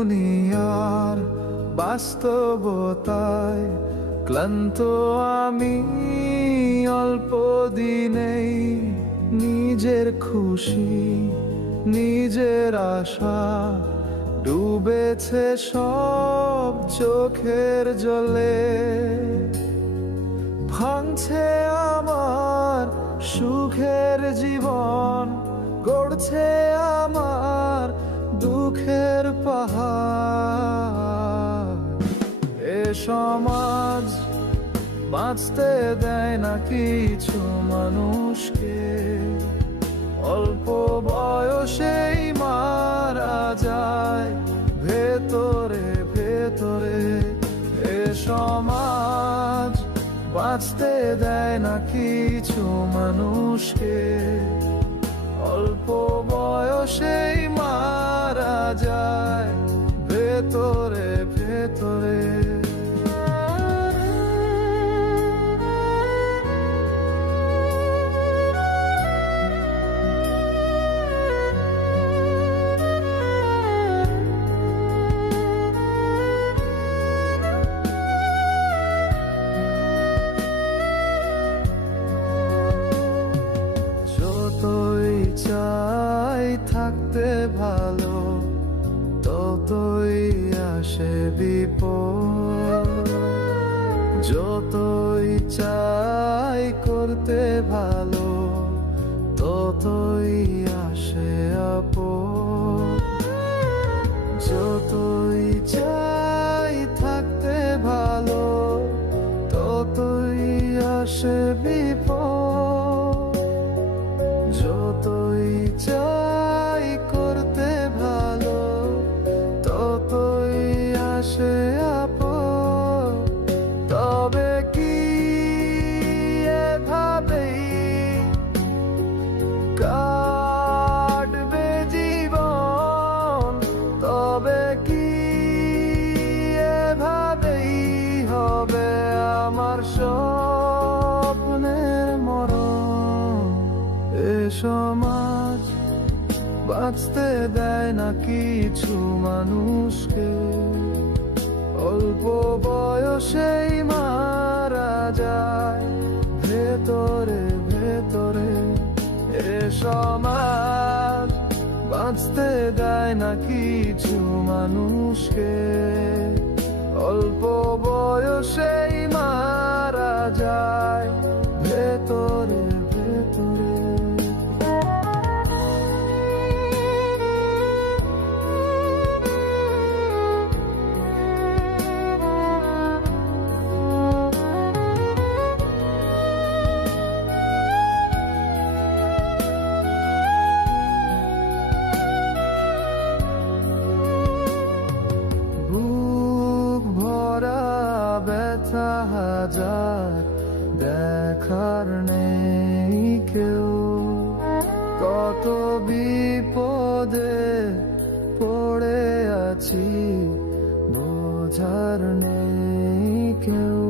দুনিয়ার বাস্তবতায় ক্লান্ত আমি অল্প দিনেই নিজের খুশি নিজের আশা ডুবেছে সব চোখের জলে ভাঙছে আমার সুখের জীবন গড়ছে আমার দুঃখের পাহাড় এ সমাজ বাঁচতে দেয় না কিছু মানুষকে অল্প বয়সেই মারা যায় ভেতরে ভেতরে এ সমাজ বাঁচতে দেয় না কিছু মানুষকে অল্প বয়সেই মারা যায় ভেতরে ভেতরে চাই থাকতে ভালো ততই আসে বিপদ যতই চাই করতে ভালো ততই আসে আপদ যতই চাই থাকতে ভালো ততই আসে বিপদ যতই চাই করতে ভালো ততই আসে আপদ তবে কি এভাবেই কাটবে জীবন তবে কি এভাবেই হবে আমার স্বপ্নের মরণ এ সমাজ বাঁচতে দেয় না কিছু মানুষকে অল্প বয়সেই মারা যায় ভেতরে ভেতরে এ সমাজ বাঁচতে দেয় না কিছু মানুষকে অল্প বয়সেই মারা যায় ভেতরে ভেতরে ব্যথা হাজার দেখার নেই কেউ কত বিপদে পড়ে আছি বোঝার নেই কেউ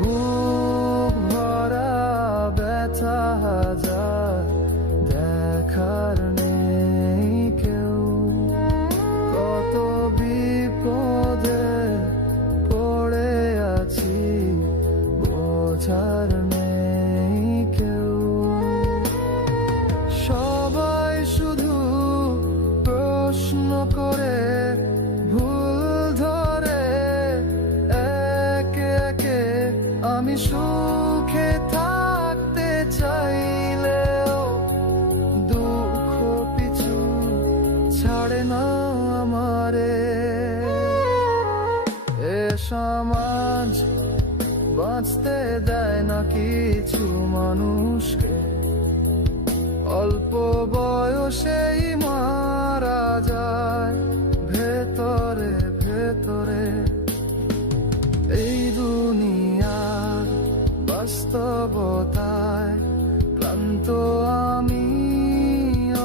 বুক ভরা ব্যথা হাজার দেখার নেই কেউ কত বিপদে পড়ে আছি বোঝার নেই কেউ সবাই শুধু প্রশ্ন করে ভুল ধরে একে একে আমি সুখে থাকতে চাইলেও দুঃখ পিছু ছাড়ে না আমারে এ সমাজ বাঁচতে দেয় না কিছু মানুষকে অল্প বয়সেই মারা যায় ভেতরে ভেতরে এই দুনিয়ার বাস্তবতায় ক্লান্ত আমি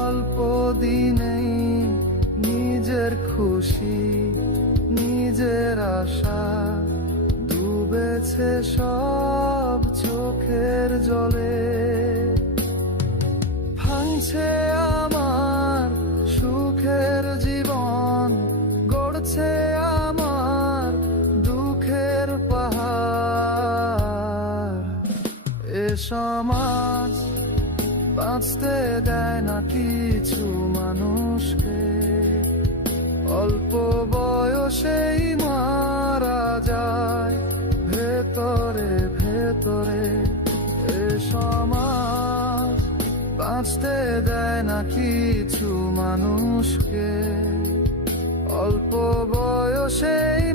অল্প দিনেই নিজের খুশি নিজের আশা ডুবেছে সব চোখের জলে ভাঙছে আমার সুখের জীবন সমাজ বাঁচতে দেয় না কিছু মানুষকে, অল্প বয়সেই মারা যায় ভেতরে ভেতরে। এ সমাজ বাঁচতে দেয় না কিছু মানুষকে, অল্প বয়সেই